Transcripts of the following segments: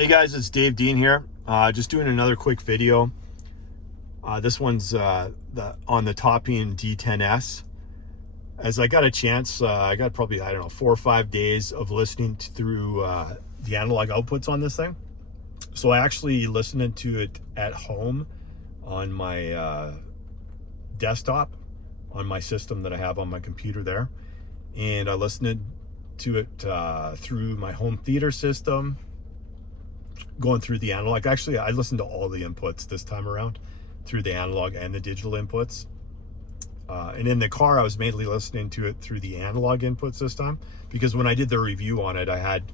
Hey guys, it's Dave Dean here. Just doing another quick video. This one's on the Topian D10S. As I got a chance, I got probably, I don't know, 4 or 5 days of listening through the analog outputs on this thing. So I actually listened to it at home on my desktop, on my system that I have on my computer there. And I listened to it through my home theater system, going through the analog. Actually, I listened to all the inputs this time around, through the analog and the digital inputs. And in the car, I was mainly listening to it through the analog inputs this time, because when I did the review on it, I had,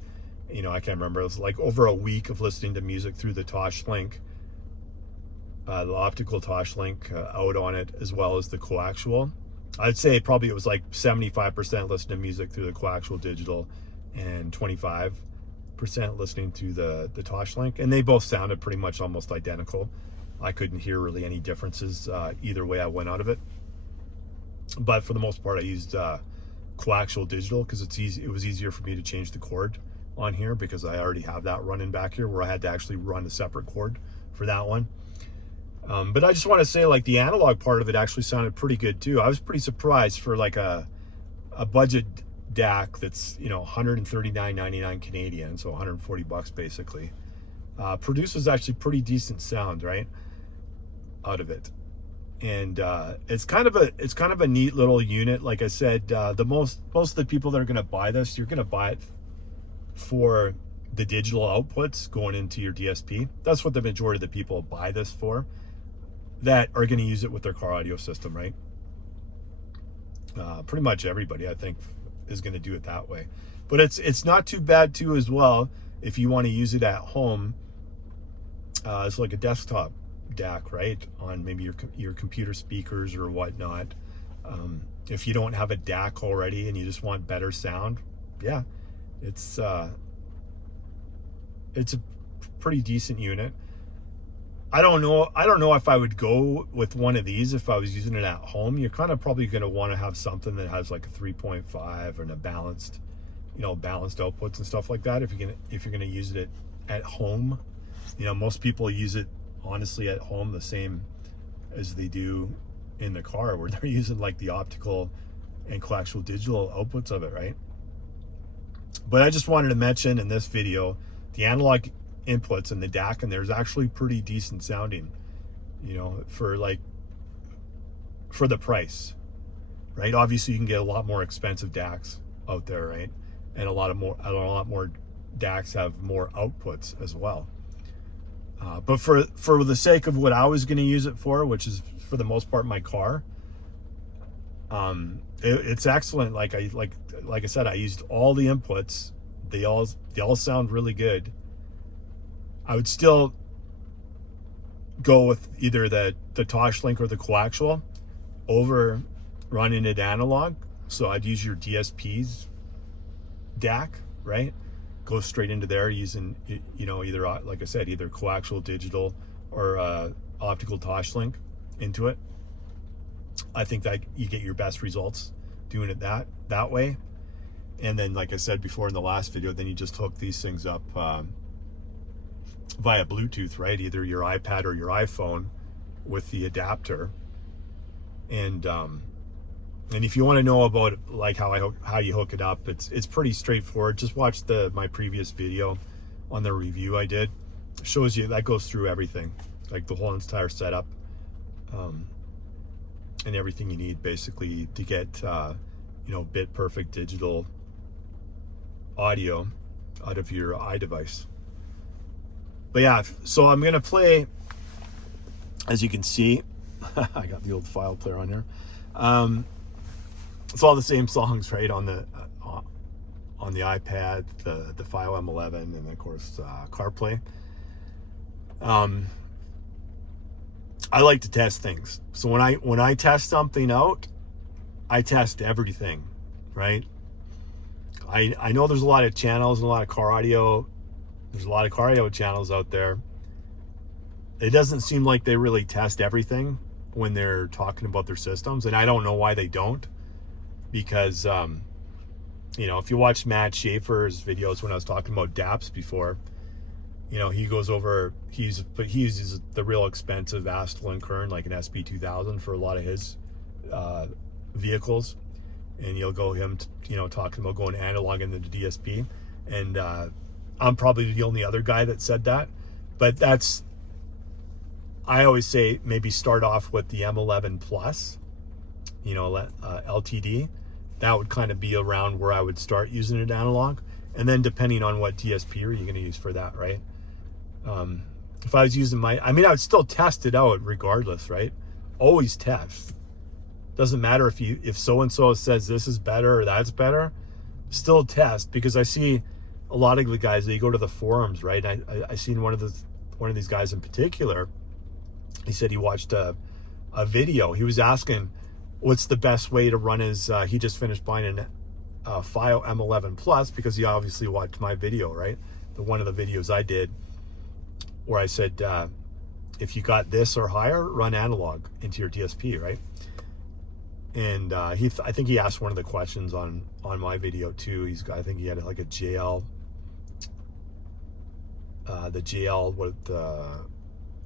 I can't remember, it was like over a week of listening to music through the Toslink, the optical Toslink out on it, as well as the Coaxial. I'd say probably it was like 75% listening to music through the Coaxial digital and 25% listening to the Toslink, and they both sounded pretty much almost identical. I couldn't hear really any differences either way I went out of it. But for the most part, I used Coaxial digital because it's easy. It was easier for me to change the cord on here because I already have that running back here, where I had to actually run a separate cord for that one. But I just want to say, like, the analog part of it actually sounded pretty good too. I was pretty surprised for like a budget DAC that's, $139.99 Canadian, so 140 bucks basically. Produces actually pretty decent sound, right, out of it. And it's kind of a neat little unit. Like I said, most of the people that are going to buy this, you're going to buy it for the digital outputs going into your DSP. That's what the majority of the people buy this for, that are going to use it with their car audio system, right? Pretty much everybody, I think, is going to do it that way. But it's not too bad too as well if you want to use it at home. It's like a desktop DAC, right, on maybe your computer speakers or whatnot. If you don't have a DAC already and you just want better sound, yeah, it's a pretty decent unit. I don't know if I would go with one of these if I was using it at home. You're kind of probably going to want to have something that has like a 3.5 and a balanced outputs and stuff like that. If you're gonna use it at home, most people use it honestly at home the same as they do in the car, where they're using like the optical and coaxial digital outputs of it, right? But I just wanted to mention in this video, the analog inputs and the DAC, and there's actually pretty decent sounding, for the price, right? Obviously you can get a lot more expensive DACs out there, right? And a lot more DACs have more outputs as well. But for the sake of what I was going to use it for, which is for the most part my car, it's excellent. Like I said, I used all the inputs. They all sound really good. I would still go with either the Toslink or the Coaxial over running it analog. So I'd use your DSP's DAC, right? Go straight into there using, either, like I said, either coaxial digital or optical Toslink into it. I think that you get your best results doing it that way. And then, like I said before in the last video, then you just hook these things up via Bluetooth, right? Either your iPad or your iPhone with the adapter. And if you want to know about like how you hook it up, it's pretty straightforward. Just watch my previous video on the review I did. It shows you, that goes through everything, like the whole entire setup, and everything you need basically to get bit perfect digital audio out of your iDevice. But yeah, so I'm gonna play, as you can see, I got the old file player on here. It's all the same songs, right, on the iPad, the File M11, and of course CarPlay. I like to test things, so when I test something out, I test everything, right? I know there's a lot of channels and a lot of car audio. There's a lot of car audio channels out there. It doesn't seem like they really test everything when they're talking about their systems, and I don't know why they don't. Because if you watch Matt Schaefer's videos when I was talking about DAPs before, You know, he goes over, he uses the real expensive Aston Kern, like an SP2000 for a lot of his vehicles. And you'll go him, you know, talking about going analog into the DSP. And I'm probably the only other guy that said that. But that's, I always say maybe start off with the M11 Plus, you know, LTD. That would kind of be around where I would start using it analog. And then depending on what DSP are you going to use for that, right? If I was using I mean, I would still test it out regardless, right? Always test. Doesn't matter if so-and-so says this is better or that's better, still test, because I see a lot of the guys, they go to the forums, right? I seen one of these guys in particular, he said he watched a video. He was asking what's the best way to run his, he just finished buying a FiO M11 Plus because he obviously watched my video, right? One of the videos I did where I said, if you got this or higher, run analog into your DSP, right? And I think he asked one of the questions on my video too. I think he had like a JL, the JL, what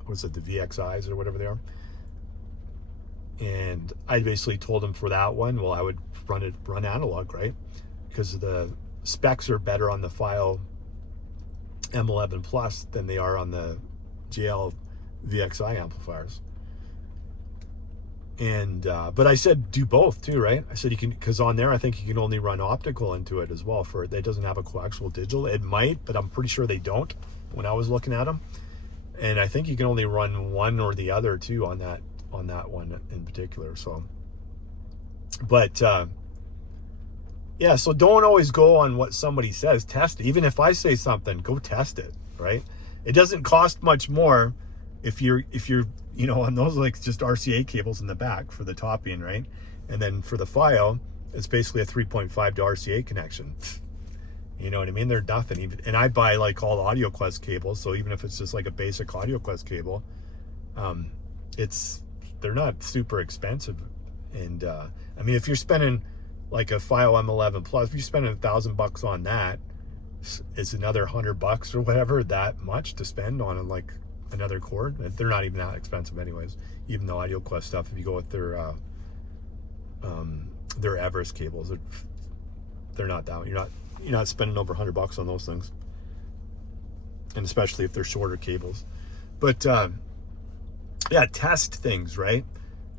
was it, the VXIs or whatever they are. And I basically told him for that one, well, I would run analog, right? Because the specs are better on the FiO M11 Plus than they are on the JL VXI amplifiers. And but I said do both too, right? I said you can, because on there I think you can only run optical into it as well. For it doesn't have a coaxial digital. It might, but I'm pretty sure they don't when I was looking at them. And I think you can only run one or the other too on that one in particular. So, but yeah, so don't always go on what somebody says. Test it. Even if I say something, go test it, right? It doesn't cost much more if you're you know, on those, like, just RCA cables in the back for the topping, right? And then for the FiO, it's basically a 3.5 to RCA connection. You know what I mean? They're nothing. Even, and I buy like all AudioQuest cables, so even if it's just like a basic AudioQuest cable, they're not super expensive. And I mean, if you're spending like a FiO M11 Plus, if you're spending $1,000 on that, it's another $100 or whatever, that much to spend on like another cord. They're not even that expensive anyways, even the AudioQuest stuff. If you go with their Everest cables, they're not that, you're not spending over $100 on those things, and especially if they're shorter cables. But yeah, test things, right?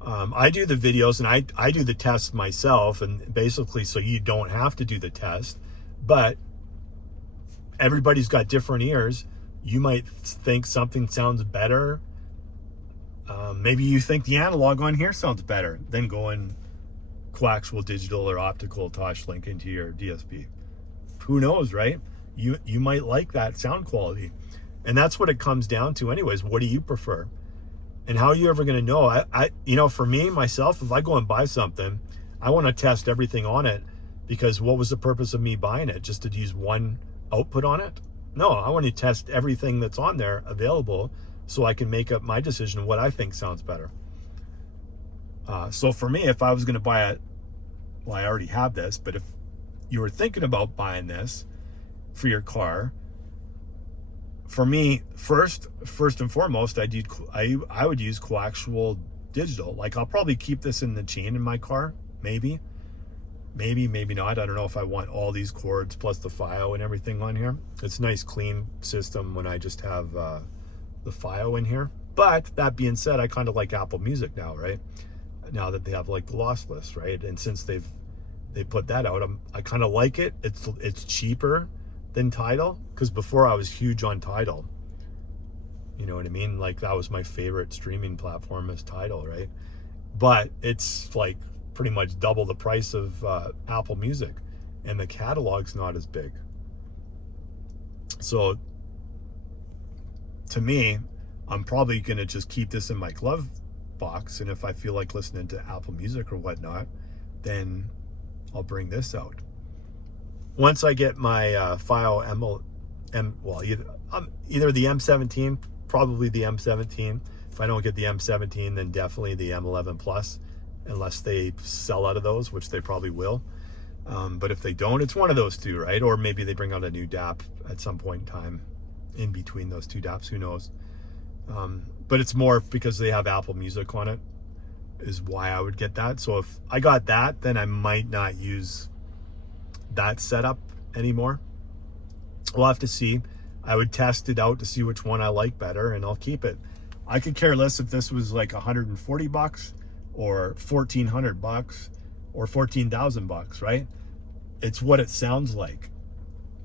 I do the videos and I do the tests myself, and basically so you don't have to do the test. But everybody's got different ears. You might think something sounds better. Maybe you think the analog on here sounds better than going coaxial digital or optical Toslink into your DSP. Who knows, right? You might like that sound quality. And that's what it comes down to anyways. What do you prefer? And how are you ever going to know? I you know, for me, myself, if I go and buy something, I want to test everything on it, because what was the purpose of me buying it? Just to use one output on it? No, I want to test everything that's on there available so I can make up my decision of what I think sounds better. So for me, if I was going to buy it, well, I already have this, but if you were thinking about buying this for your car, for me, first and foremost, I would use coaxial digital. Like, I'll probably keep this in the chain in my car, maybe not. I don't know if I want all these cords plus the FiO and everything on here. It's a nice clean system when I just have the FiO in here. But that being said, I kind of like Apple Music now, right? Now that they have like the lossless, right? And since they put that out, I kind of like it. It's cheaper than Tidal, because before I was huge on Tidal. You know what I mean? Like, that was my favorite streaming platform, is Tidal, right? But it's like pretty much double the price of Apple Music, and the catalog's not as big. So to me, I'm probably gonna just keep this in my glove box, and if I feel like listening to Apple Music or whatnot, then I'll bring this out. Once I get my FiO either the M17, probably the M17. If I don't get the M17, then definitely the M11 Plus, unless they sell out of those, which they probably will. But if they don't, it's one of those two, right? Or maybe they bring out a new DAP at some point in time. in between those two DAPs, who knows. But it's more because they have Apple Music on it is why I would get that. So if I got that, then I might not use that setup anymore. We'll have to see. I would test it out to see which one I like better, and I'll keep it. I could care less if this was like $140 or $1,400 or $14,000, right? It's what it sounds like.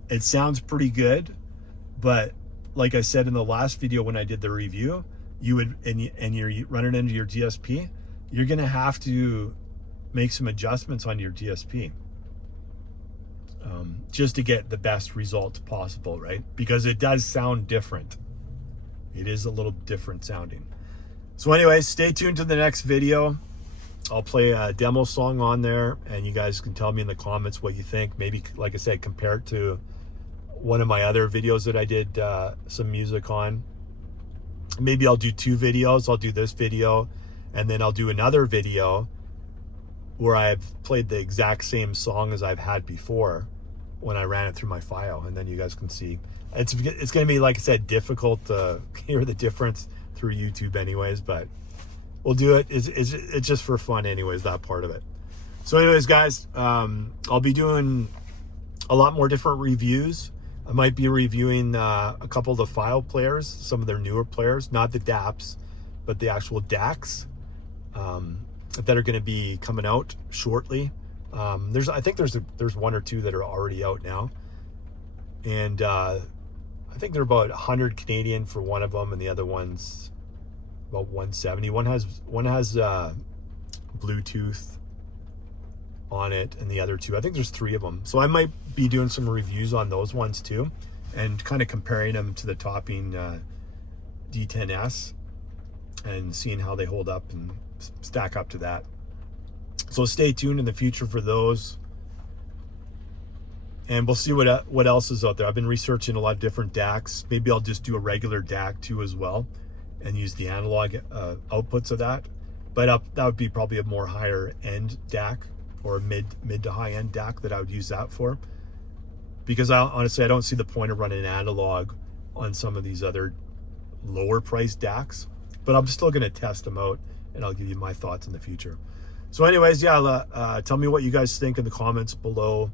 It sounds pretty good, but like I said in the last video when I did the review, you would, and you're running into your DSP, you're gonna have to make some adjustments on your DSP just to get the best results possible, right? Because it does sound different. It is a little different sounding. So anyways, stay tuned to the next video. I'll play a demo song on there, and you guys can tell me in the comments what you think. Maybe, like I said, compare it to one of my other videos that I did some music on. Maybe I'll do 2 videos. I'll do this video, and then I'll do another video where I've played the exact same song as I've had before when I ran it through my file, and then you guys can see. It's going to be, like I said, difficult to hear the difference through YouTube anyways, but we'll do it. It's just for fun anyways, that part of it. So anyways, guys, I'll be doing a lot more different reviews. I might be reviewing a couple of the file players, some of their newer players, not the DAPs, but the actual DACs that are going to be coming out shortly. I think there's 1 or 2 that are already out now, and I think they're about 100 Canadian for one of them, and the other one's about 170. One has Bluetooth on it, and the other 2, I think there's 3 of them. So I might be doing some reviews on those ones too, and kind of comparing them to the topping D10S and seeing how they hold up and stack up to that. So stay tuned in the future for those, and we'll see what else is out there. I've been researching a lot of different DACs. Maybe I'll just do a regular DAC too as well, and use the analog outputs of that. But that would be probably a more higher end DAC, or mid to high end DAC that I would use that for. Because honestly, I don't see the point of running analog on some of these other lower priced DACs. But I'm still going to test them out, and I'll give you my thoughts in the future. So anyways, yeah, tell me what you guys think in the comments below.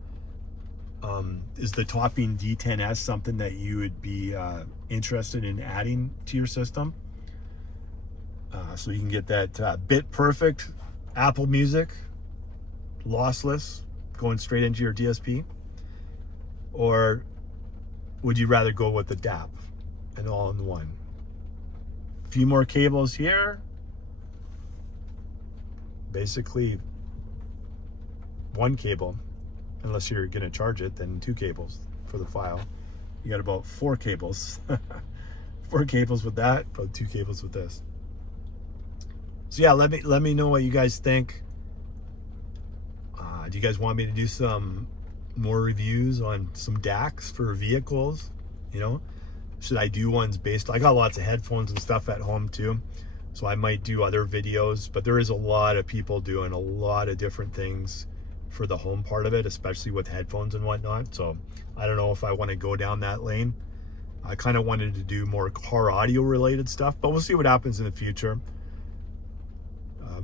Is the topping D10S something that you would be interested in adding to your system? So you can get that bit perfect Apple Music, lossless, going straight into your DSP? Or would you rather go with the DAP and all-in-one? A few more cables here. Basically, 1 cable. Unless you're going to charge it, then 2 cables for the file. You got about 4 cables. 4 cables with that, about 2 cables with this. So yeah, let me know what you guys think. Do you guys want me to do some more reviews on some DACs for vehicles? You know, should I do ones based? I got lots of headphones and stuff at home too, so I might do other videos. But there is a lot of people doing a lot of different things for the home part of it, especially with headphones and whatnot. So I don't know if I want to go down that lane. I kind of wanted to do more car audio related stuff, but we'll see what happens in the future.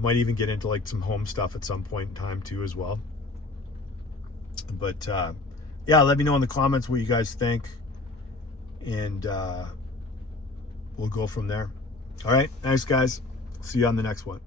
Might even get into like some home stuff at some point in time too as well. But yeah, let me know in the comments what you guys think, and we'll go from there. All right, thanks guys. See you on the next one.